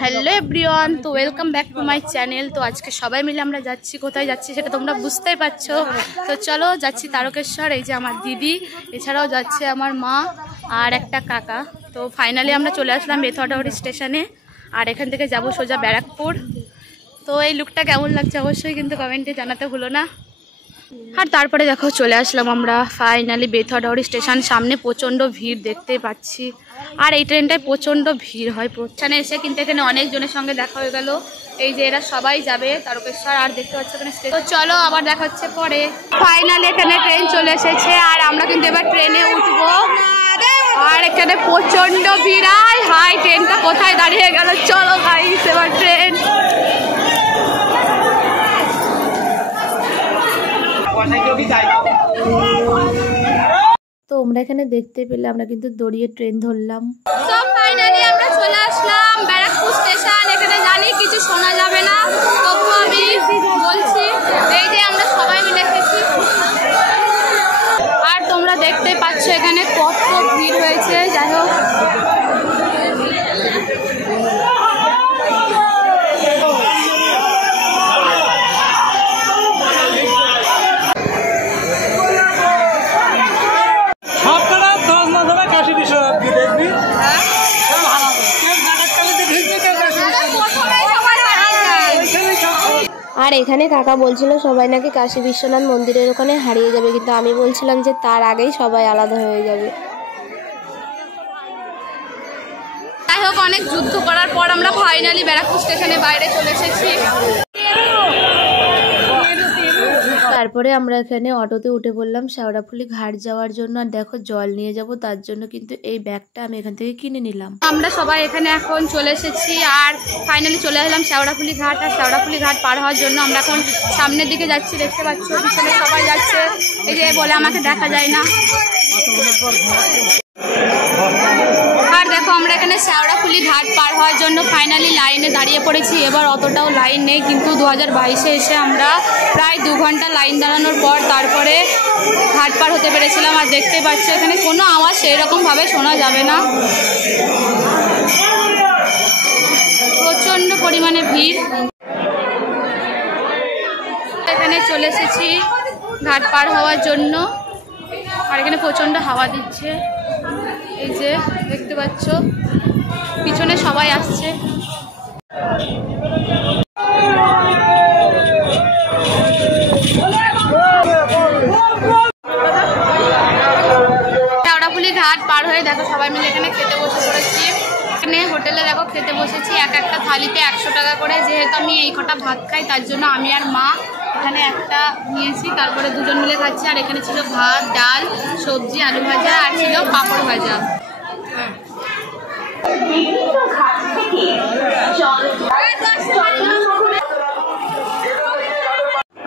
Hello everyone, তো welcome back to my channel. তো আজকে সবাই মিলে আমরা যাচ্ছি, কোথায় যাচ্ছি সেটা তোমরা বুঝতেই পারছো। তো চলো যাচ্ছি তারকেশ্বর। এই যে আমার দিদি, এছাড়াও যাচ্ছে আমার মা আর একটা কাকা। তো ফাইনালি আমরা চলে আসলাম বেথুয়াডাহরি স্টেশনে, আর এখান থেকে যাব সোজা ব্যারাকপুর। তো এই লুকটা কেমন লাগছে অবশ্যই কিন্তু কমেন্টে জানাতে ভুলো না। আর তারপরে দেখো চলে আসলাম আমরা ফাইনালি বেথুয়াডাহরি স্টেশন। সামনে প্রচণ্ড ভিড় দেখতেই পাচ্ছি, আর এই ট্রেনটায় প্রচণ্ড ভিড় হয়। প্রস্থানে এসে কিন্তু এখানে অনেকজনের সঙ্গে দেখা হয়ে গেল। এই যে এরা সবাই যাবে তারকেশ্বর, আর দেখতে পাচ্ছ এখানে স্টেশন। তো চলো আবার দেখা হচ্ছে পরে। ফাইনালি এখানে ট্রেন চলে এসেছে, আর আমরা কিন্তু এবার ট্রেনে উঠবো। আর এখানে প্রচণ্ড ভিড়। হাই ট্রেনটা কোথায় দাঁড়িয়ে গেল। চলো গাইস এবার ট্রেন। তো আমরা এখানে দেখতে পেলে আমরা কিন্তু দড়িয়ে ট্রেন ধরলাম। তো ফাইনালি আমরা চলে আসলাম ব্যারাকপুর স্টেশন। এখানে জানি কিছু শোনা যাবে না, তবু আমি বলছি। এই যে আমরা সবাই মিলে এসেছি, আর তোমরা দেখতে পাচ্ছ এখানে কত ভিড় হয়েছে। যাই হোক, আর এখানে কাকা বলছিল সবাই নাকি কাশী বিশ্বনাথ মন্দিরের ওখানে হারিয়ে যাবে, কিন্তু আমি বলছিলাম যে তার আগেই সবাই আলাদা হয়ে যাবে। যাই হোক, অনেক যুদ্ধ করার পর আমরা ফাইনালি ব্যারাকপুর স্টেশনে বাইরে চলে এসেছি। তারপরে আমরা এখানে অটোতে উঠে পড়লাম শেওড়াফুলি ঘাট যাওয়ার জন্য। আর দেখো জল নিয়ে যাব, তার জন্য কিন্তু এই ব্যাগটা আমি এখান থেকে কিনে নিলাম। আমরা সবাই এখানে এখন চলে এসেছি, আর ফাইনালি চলে আসলাম শেওড়াফুলি ঘাট। আর শেওড়াফুলি ঘাট পার হওয়ার জন্য আমরা এখন সামনের দিকে যাচ্ছি। দেখতে পাচ্ছ পিছনে সবাই যাচ্ছে। এই যে বলে আমাকে দেখা যায় না। আর দেখো আমরা এখানে শেওড়াফুলি ঘাট পার হওয়ার জন্য ফাইনালি লাইনে দাঁড়িয়ে পড়েছি। এবার অতটাও লাইন নেই, কিন্তু 2022-এ এসে আমরা প্রায় 2 ঘন্টা লাইন দাঁড়ানোর পর তারপরে ঘাট পার হতে পেরেছিলাম। আর দেখতে পাচ্ছ এখানে কোনো আওয়াজ সেরকমভাবে শোনা যাবে না, প্রচণ্ড পরিমাণে ভিড়। এখানে চলে এসেছি ঘাট পার হওয়ার জন্য, আর এখানে প্রচণ্ড হাওয়া দিচ্ছে। এই যে দেখতে পাচ্ছ পিছনে সবাই আসছে। শেওড়াফুলি ঘাট পার হয়ে দেখো সবাই মিলে এখানে খেতে বসে পড়েছি। এখানে হোটেলে দেখো খেতে বসেছি, এক একটা থালিতে 100 টাকা করে। যেহেতু আমি এই কটা ভাত খাই, তার জন্য আমি আর মা এখানে একটা নিয়েছি, তারপরে দুজন মিলে খাচ্ছি। আর এখানে ছিল ভাত, ডাল, সবজি, আলু ভাজা, আর ছিল পাঁপড় ভাজা।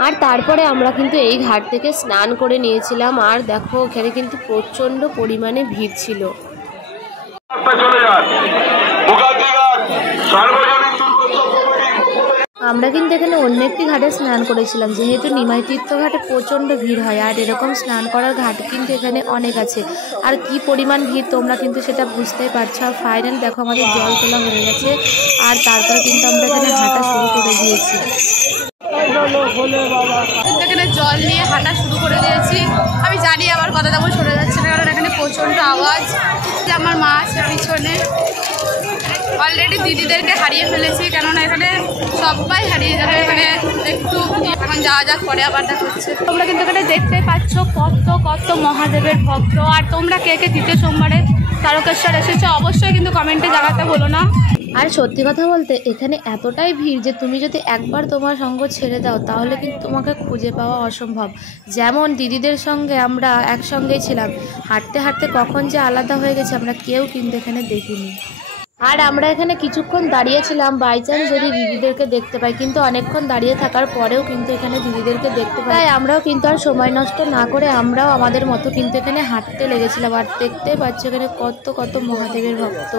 আর তারপরে আমরা কিন্তু এই ঘাট থেকে স্নান করে নিয়েছিলাম। আর দেখো এখানে কিন্তু প্রচণ্ড পরিমাণে ভিড় ছিল। আমরা কিন্তু এখানে অন্য একটি ঘাটে স্নান করেছিলাম, যেহেতু নিমাই তীর্থ ঘাটে প্রচণ্ড ভিড় হয়। আর এরকম স্নান করার ঘাট কিন্তু এখানে অনেক আছে, আর কি পরিমাণ ভিড় তোমরা কিন্তু সেটা বুঝতেই পারছো। আর ফাইনাল দেখো আমাদের জল তোলা হয়ে গেছে, আর তারপর কিন্তু আমরা এখানে হাঁটা শুরু করে দিয়েছি। এখানে জল নিয়ে হাঁটা শুরু করে দিয়েছি। আমি জানি আমার কথা তেমন শোনা যাচ্ছে না, কারণ এখানে প্রচণ্ড আওয়াজ। আমার মা আছে পিছনে। অলরেডি দিদিদেরকে হারিয়ে ফেলেছি, কেননা এখানে সবাই হারিয়ে যাবে। এখানে একটু এখন যাওয়া যাক, পরে আবার দেখা হচ্ছে। তোমরা কিন্তু এখানে দেখতেই পাচ্ছ কত কত মহাদেবের ভক্ত। আর তোমরা কে কে দ্বিতীয় সোমবারে তারকেশ্বর এসেছো অবশ্যই কিন্তু কমেন্টে জানাতে ভুলো না। আর সত্যি কথা বলতে এখানে এতটাই ভিড় যে তুমি যদি একবার তোমার সঙ্গ ছেড়ে দাও তাহলে কিন্তু তোমাকে খুঁজে পাওয়া অসম্ভব। যেমন দিদিদের সঙ্গে আমরা একসঙ্গেই ছিলাম, হাঁটতে হাঁটতে কখন যে আলাদা হয়ে গেছে আমরা কেউ কিন্তু এখানে দেখিনি। আর আমরা এখানে কিছুক্ষণ দাঁড়িয়েছিলাম বাই চান্স যদি দিদিদেরকে দেখতে পাই, কিন্তু অনেকক্ষণ দাঁড়িয়ে থাকার পরেও কিন্তু এখানে দিদিদেরকে দেখতে পাই। তাই আমরাও কিন্তু আর সময় নষ্ট না করে আমরাও আমাদের মতো কিন্তু এখানে হাঁটতে লেগেছিলাম। আর দেখতে পাচ্ছি এখানে কত কত মহাদেবের ভক্ত।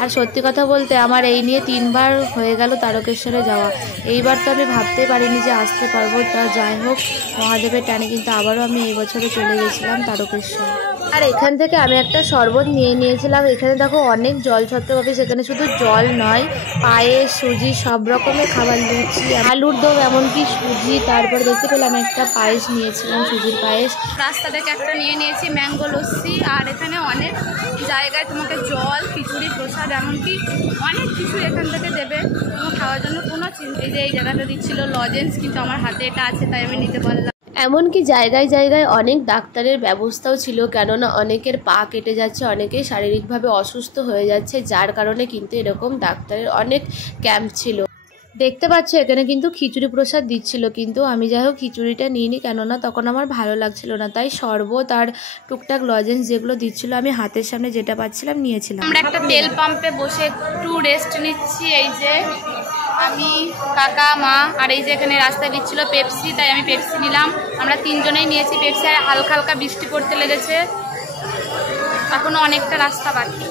আর সত্যি কথা বলতে আমার এই নিয়ে 3 বার হয়ে গেল তারকেশ্বরে যাওয়া। এইবার তো আমি ভাবতেই পারিনি যে আসতে পারবো। তা যাই হোক, মহাদেবের টানে কিন্তু আবারও আমি এই বছরে চলে গেছিলাম তারকেশ্বর। আর এখান থেকে আমি একটা শরবত নিয়ে নিয়েছিলাম। এখানে দেখো অনেক জল ছত্র পাবে, সেখানে শুধু জল নয়, পায়েস, সুজি, সব রকমের খাবার, লুচি, আলুর দম, এমনকি সুজি। তারপর দেখতে পেলাম একটা পায়েস নিয়েছিলাম, সুজির পায়েস। রাস্তা থেকে একটা নিয়ে নিয়েছি ম্যাঙ্গো লস্যি। আর এখানে অনেক জায়গায় তোমাকে জল, খিচুড়ি, প্রসাদ, এমনকি অনেক কিছু এখান থেকে দেবে। তোমার খাওয়ার জন্য কোনো চিন্তা। যে এই জায়গাটা দিচ্ছিল লজেন্স, কিন্তু আমার হাতে এটা আছে তাই আমি নিতে পারলাম। এমনকি জায়গায় জায়গায় অনেক ডাক্তারের ব্যবস্থাও ছিল, কেননা অনেকের পা কেটে যাচ্ছে, অনেকেই শারীরিকভাবে অসুস্থ হয়ে যাচ্ছে, যার কারণে কিন্তু এরকম ডাক্তারের অনেক ক্যাম্প ছিল। দেখতে পাচ্ছ এখানে কিন্তু খিচুড়ি প্রসাদ দিচ্ছিল, কিন্তু আমি যাই হোক খিচুড়িটা নিইনি, কেননা তখন আমার ভালো লাগছিল না। তাই শরবত আর টুকটাক লজেন্স যেগুলো দিচ্ছিল আমি হাতের সামনে যেটা পাচ্ছিলাম নিয়েছিলাম। আমরা একটা তেল পাম্পে বসে একটু রেস্ট নিচ্ছি। এই যে আমি, কাকা, মা, আর এই যে এখানে রাস্তায় দিচ্ছিল পেপসি, তাই আমি পেপসি নিলাম। আমরা তিনজনেই নিয়েছি পেপসি। আর হালকা হালকা বৃষ্টি পড়তে লেগেছে, এখনো অনেকটা রাস্তা বাকি।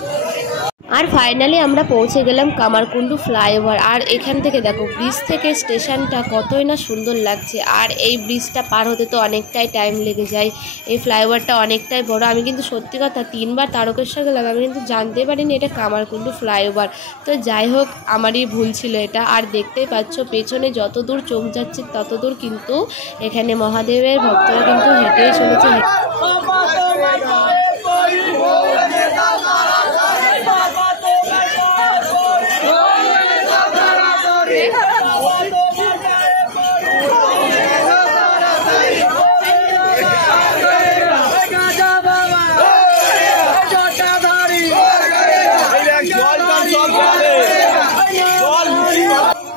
আর ফাইনালি আমরা পৌঁছে গেলাম কামারকুণ্ডু ফ্লাইওভার। আর এখান থেকে দেখো ব্রিজ থেকে স্টেশনটা কতই না সুন্দর লাগছে। আর এই ব্রিজটা পার হতে তো অনেকটাই টাইম লেগে যায়। এই ফ্লাইওভারটা অনেকটাই বড়। আমি কিন্তু সত্যি কথা 3 বার তারকেশ্বর গেলাম, আমি কিন্তু জানতে পারিনি এটা কামারকুণ্ডু ফ্লাইওভার। তো যাই হোক, আমারই ভুল ছিল এটা। আর দেখতেই পাচ্ছ পেছনে যত দূর চোখ যাচ্ছে তত দূর কিন্তু এখানে মহাদেবের ভক্তরা কিন্তু হেঁটেই চলেছে।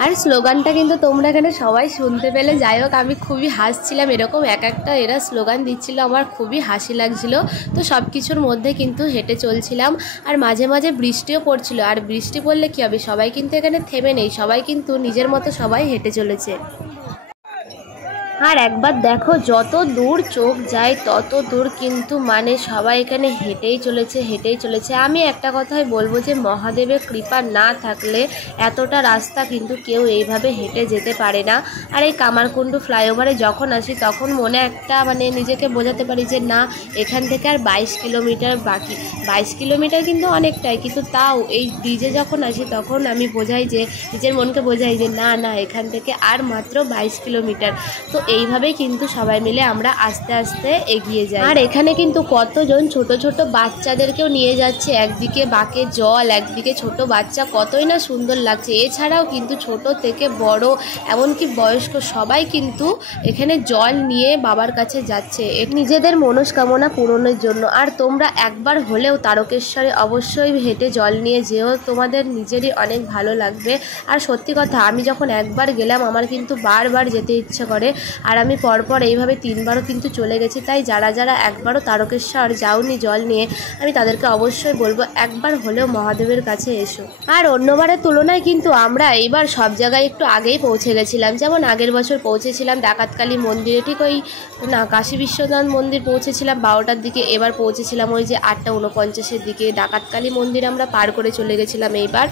আর স্লোগানটা কিন্তু তোমরা এখানে সবাই শুনতে পেলে। যাই হোক, আমি খুবই হাসছিলাম। এরকম এক একটা এরা স্লোগান দিচ্ছিল, আমার খুবই হাসি লাগছিল। তো সব কিছুর মধ্যে কিন্তু হেঁটে চলছিলাম। আর মাঝে মাঝে বৃষ্টিও পড়ছিল। আর বৃষ্টি পড়লে কী হবে, সবাই কিন্তু এখানে থেমে নেই, সবাই কিন্তু নিজের মতো সবাই হেঁটে চলেছে। আর একবার দেখো, যত দূর চোখ যায় তত দূর কিন্তু মানে সবাই এখানে হেঁটেই চলেছে। আমি একটা কথাই বলবো যে মহাদেবের কৃপা না থাকলে এতটা রাস্তা কিন্তু কেউ এইভাবে হেঁটে যেতে পারে না। আর এই কামারকুণ্ডু ফ্লাইওভারে যখন আসি তখন মনে একটা মানে নিজেকে বোঝাতে পারি যে না, এখান থেকে আর 22 কিলোমিটার বাকি। 22 কিলোমিটার কিন্তু অনেকটাই, কিন্তু তাও এই ব্রিজে যখন আসি তখন আমি বোঝাই যে, নিজের মনকে বোঝাই যে না না, এখান থেকে আর মাত্র 22 কিলোমিটার। তো এইভাবেই কিন্তু সবাই মিলে আমরা আস্তে আস্তে এগিয়ে যাই। আর এখানে কিন্তু কতজন ছোট ছোট বাচ্চাদেরকেও নিয়ে যাচ্ছে, একদিকে বাঁকে জল, একদিকে ছোট বাচ্চা, কতই না সুন্দর লাগছে। এছাড়াও কিন্তু ছোট থেকে বড়, এমনকি বয়স্ক সবাই কিন্তু এখানে জল নিয়ে বাবার কাছে যাচ্ছে নিজেদের মনস্কামনা পূরণের জন্য। আর তোমরা একবার হলেও তারকেশ্বরে অবশ্যই হেঁটে জল নিয়ে যেও, তোমাদের নিজেরই অনেক ভালো লাগবে। আর সত্যি কথা, আমি যখন একবার গেলাম আমার কিন্তু বারবার যেতে ইচ্ছে করে। আর আমি পরপর এইভাবে 3 বারও কিন্তু চলে গেছি। তাই যারা যারা একবারও তারকেশ্বর যাওনি জল নিয়ে, আমি তাদেরকে অবশ্যই বলবো একবার হলেও মহাদেবের কাছে এসো। আর অন্যবারের তুলনায় কিন্তু আমরা এইবার সব জায়গায় একটু আগেই পৌঁছে গেছিলাম। যেমন আগের বছর পৌঁছেছিলাম ডাকাতকালী মন্দিরে, ঠিক ওই না কাশী বিশ্বনাথ মন্দির পৌঁছেছিলাম 12টার দিকে। এবার পৌঁছেছিলাম ওই যে 8:49-এর দিকে। ডাকাতকালী মন্দির আমরা পার করে চলে গেছিলাম এইবার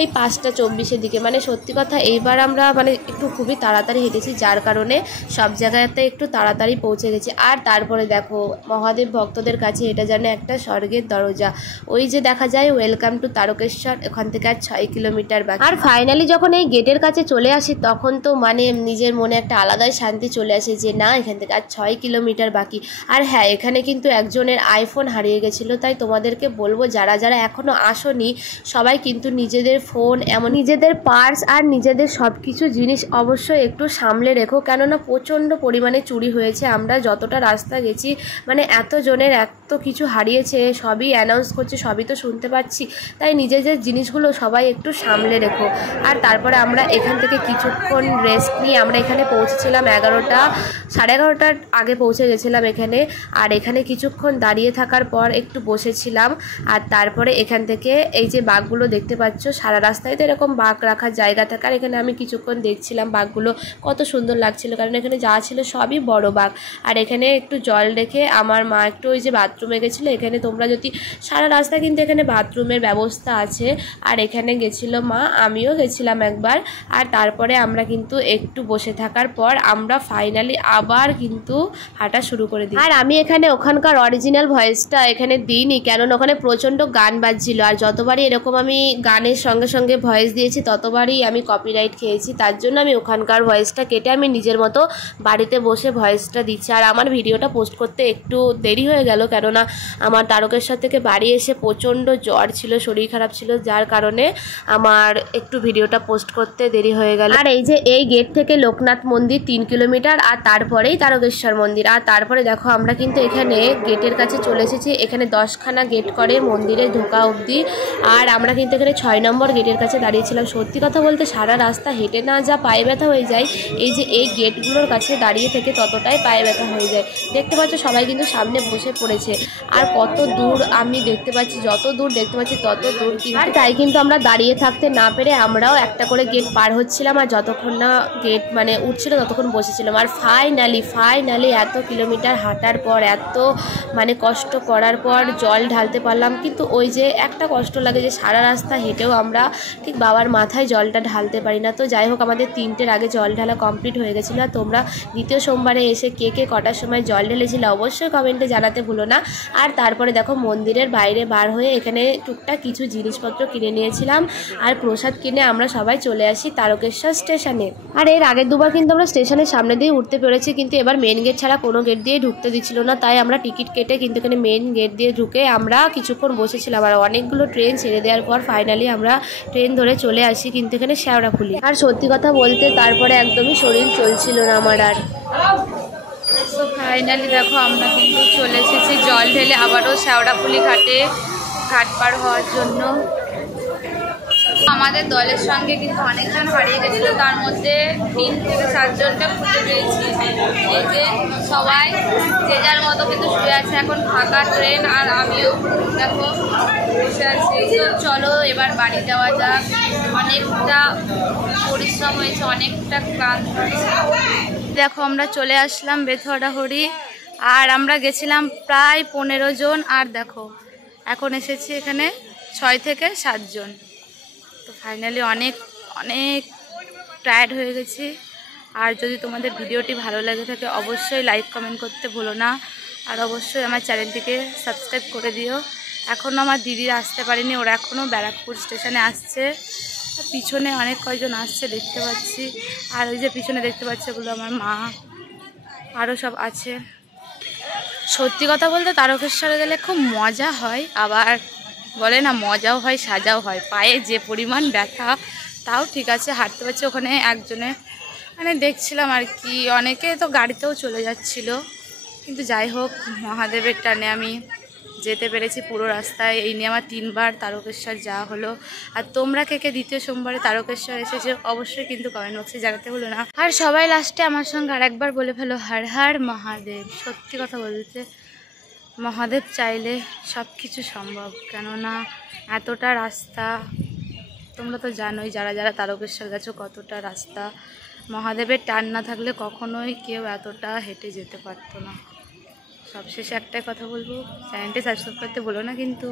এই 5:24-এর দিকে। মানে সত্যি কথা এইবার আমরা মানে একটু খুবই তাড়াতাড়ি হেঁটেছি, যার কারণে সব জায়গাতে একটু তাড়াতাড়ি পৌঁছে গেছি। আর তারপরে দেখো মহাদেব ভক্তদের কাছে এটা যেন একটা স্বর্গের দরজা। ওই যে দেখা যায় ওয়েলকাম টু তারকেশ্বর, এখান থেকে আর 6 কিলোমিটার বাকি। আর ফাইনালি যখন এই গেটের কাছে চলে আসি তখন তো মানে নিজের মনে একটা আলাদাই শান্তি চলে আসে যে না, এখান থেকে আর 6 কিলোমিটার বাকি। আর হ্যাঁ, এখানে কিন্তু একজনের আইফোন হারিয়ে গেছিলো। তাই তোমাদেরকে বলবো যারা যারা এখনও আসোনি সবাই কিন্তু নিজেদের ফোন, এমন নিজেদের পার্স আর নিজেদের সব কিছু জিনিস অবশ্যই একটু সামলে রেখো, কেননা প্রচণ্ড পরিমাণে চুরি হয়েছে। আমরা যতটা রাস্তা গেছি মানে এতজনের এত কিছু হারিয়েছে, সবই অ্যানাউন্স করছে, সবই তো শুনতে পাচ্ছি। তাই নিজেদের জিনিসগুলো সবাই একটু সামলে রেখো। আর তারপরে আমরা এখান থেকে কিছুক্ষণ রেস্ট নিয়ে আমরা এখানে পৌঁছেছিলাম 11:30 আগে পৌঁছে গেছিলাম এখানে। আর এখানে কিছুক্ষণ দাঁড়িয়ে থাকার পর একটু বসেছিলাম। আর তারপরে এখান থেকে এই যে বাঘগুলো দেখতে পাচ্ছ, সারা রাস্তায় তো এরকম বাঘ রাখার জায়গা থাকে। আর এখানে আমি কিছুক্ষণ দেখছিলাম বাঘগুলো, কত সুন্দর লাগছিল, কারণ এখানে এখানে যা ছিল সবই বড় বাঘ। আর এখানে একটু জল রেখে আমার মা একটু ওই যে বাথরুমে গেছিলো। এখানে তোমরা যদি সারা রাস্তা কিন্তু এখানে বাথরুমের ব্যবস্থা আছে। আর এখানে গেছিলো মা, আমিও গেছিলাম একবার। আর তারপরে আমরা কিন্তু একটু বসে থাকার পর আমরা ফাইনালি আবার কিন্তু হাঁটা শুরু করে দিই। আর আমি এখানে ওখানকার অরিজিনাল ভয়েসটা এখানে দিইনি, কেননা ওখানে প্রচণ্ড গান বাজছিল। আর যতবারই এরকম আমি গানের সঙ্গে সঙ্গে ভয়েস দিয়েছি ততবারই আমি কপিরাইট খেয়েছি। তার জন্য আমি ওখানকার ভয়েসটা কেটে আমি নিজের মতো বাড়িতে বসে ভয়েসটা দিচ্ছি। আর আমার ভিডিওটা পোস্ট করতে একটু দেরি হয়ে গেল, কেননা আমার তারকেশ্বর থেকে বাড়ি এসে প্রচণ্ড জ্বর ছিল, শরীর খারাপ ছিল, যার কারণে আমার একটু ভিডিওটা পোস্ট করতে দেরি হয়ে গেল। আর এই যে এই গেট থেকে লোকনাথ মন্দির 3 কিলোমিটার, আর তারপরেই তারকেশ্বর মন্দির। আর তারপরে দেখো আমরা কিন্তু এখানে গেটের কাছে চলে এসেছি। এখানে 10খানা গেট করে মন্দিরে ঢোকা অবধি। আর আমরা কিন্তু এখানে 6 নম্বর গেটের কাছে দাঁড়িয়েছিলাম। সত্যি কথা বলতে সারা রাস্তা হেঁটে না যা পায়ে ব্যথা হয়ে যায়, এই যে এই গেটগুলোর কাছে দাঁড়িয়ে থেকে ততটাই পায়ে ব্যথা হয়ে যায়। দেখতে পাচ্ছ সবাই কিন্তু সামনে বসে পড়েছে। আর কত দূর আমি দেখতে পাচ্ছি, যত দূর দেখতে পাচ্ছি তত দূর। আর তাই কিন্তু আমরা দাঁড়িয়ে থাকতে না পেরে আমরাও একটা করে গেট পার হচ্ছিলাম। আর যতক্ষণ না গেট মানে উঠছিল ততক্ষণ বসেছিলাম। আর ফাইনালি এত কিলোমিটার হাঁটার পর, এত মানে কষ্ট করার পর জল ঢালতে পারলাম। কিন্তু ওই যে একটা কষ্ট লাগে যে সারা রাস্তা হেঁটেও আমরা ঠিক বাবার মাথায় জলটা ঢালতে পারি না। তো যাই হোক, আমাদের 3টের আগে জল ঢালা কমপ্লিট হয়ে গেছিলো। আর তোমরা দ্বিতীয় সোমবারে এসে কে কে কটার সময় জল ঢেলেছিলে অবশ্যই কমেন্টে জানাতে ভুলো না। আর তারপরে দেখো মন্দিরের বাইরে বার হয়ে এখানে টুকটাক কিছু জিনিসপত্র কিনে নিয়েছিলাম। আর প্রসাদ কিনে আমরা সবাই চলে আসি তারকেশ্বর স্টেশনে। আর এর আগের দুবার কিন্তু আমরা স্টেশনের সামনে দিয়ে উঠতে পেরেছি, কিন্তু এবার মেন গেট ছাড়া কোনো গেট দিয়ে ঢুকতে দিচ্ছিল না। তাই আমরা টিকিট কেটে কিন্তু এখানে মেন গেট দিয়ে ঢুকে আমরা কিছুক্ষণ বসেছিলাম। আর অনেকগুলো ট্রেন ছেড়ে দেওয়ার পর ফাইনালি আমরা ট্রেন ধরে চলে আসি কিন্তু এখানে শেওড়াফুলি। আর সত্যি কথা বলতে তারপরে একদমই শরীর চলছিল না আমার। আর তো ফাইনালি দেখো আমরা কিন্তু চলে এসেছি জল ঢেলে আবারও শেওড়াফুলি ঘাট পার হওয়ার জন্য। আমাদের দলের সঙ্গে কিন্তু অনেকজন হারিয়ে গেছিলো, তার মধ্যে 3 থেকে 7 জনটা খুঁজে পেয়েছি। এই যে সবাই যে যার মতো কিন্তু শুয়ে আছে, এখন ফাঁকা ট্রেন। আর আমিও দেখো বসে আছি। তো চলো এবার বাড়ি যাওয়া যাক। অনেকটা পরিশ্রম হয়েছে, অনেকটা ক্লান্ত। দেখো আমরা চলে আসলাম বেথুয়াডাহরি। আর আমরা গেছিলাম প্রায় 15 জন। আর দেখো এখন এসেছি এখানে 6 থেকে 7 জন। তো ফাইনালি অনেক টায়ার্ড হয়ে গেছি। আর যদি তোমাদের ভিডিওটি ভালো লাগে থাকে অবশ্যই লাইক কমেন্ট করতে ভুলো না। আর অবশ্যই আমার চ্যানেলটিকে সাবস্ক্রাইব করে দিও। এখনও আমার দিদিরা আসতে পারেনি, ওরা এখনও ব্যারাকপুর স্টেশনে আসছে। পিছনে অনেক কয়জন আসছে দেখতে পাচ্ছি। আর ওই যে পিছনে দেখতে পাচ্ছি ওগুলো আমার মা, আরও সব আছে। সত্যি কথা বলতে তারকেশ্বরে গেলে খুব মজা হয়, আবার বলে না মজাও হয় সাজাও হয়। পায়ে যে পরিমাণ ব্যথা, তাও ঠিক আছে হাঁটতে পারছি। ওখানে একজনে মানে দেখছিলাম আর কি, অনেকে তো গাড়িতেও চলে যাচ্ছিল। কিন্তু যাই হোক মহাদেবের টানে আমি যেতে পেরেছি পুরো রাস্তায়। এই নিয়ে আমার 3বার তারকেশ্বর যাওয়া হলো। আর তোমরা কে কে দ্বিতীয় সোমবারে তারকেশ্বর এসেছো অবশ্যই কিন্তু কমেন্ট বক্সে জানাতে ভুলো না। আর সবাই লাস্টে আমার সঙ্গে আরেকবার বলে ফেলো হর হর মহাদেব। সত্যি কথা বলতে মহাদেব চাইলে সব কিছু সম্ভব, কেননা এতটা রাস্তা তোমরা তো জানোই যারা যারা তারকেশ্বর গেছো কতটা রাস্তা। মহাদেবের টান না থাকলে কখনোই কেউ এতটা হেঁটে যেতে পারতো না। সবশেষে একটাই কথা বলবো, চ্যানেলটি সাবস্ক্রাইব করতে বলো না কিন্তু।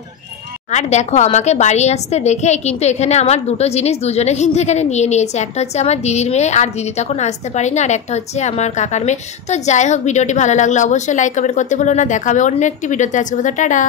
আর দেখো আমাকে বাড়ি আসতে দেখে কিন্তু এখানে আমার দুটো জিনিস দুজনে কিন্তু এখানে নিয়ে নিয়েছে। একটা হচ্ছে আমার দিদির মেয়ে, আর দিদি তখন আসতে পারি না। আর একটা হচ্ছে আমার কাকার মেয়ে। তো যাই হোক ভিডিওটি ভালো লাগলো অবশ্যই লাইক কমেন্ট করতে ভুলো না। দেখাবে অন্য একটি ভিডিওতে। আজকে মতো টাটা।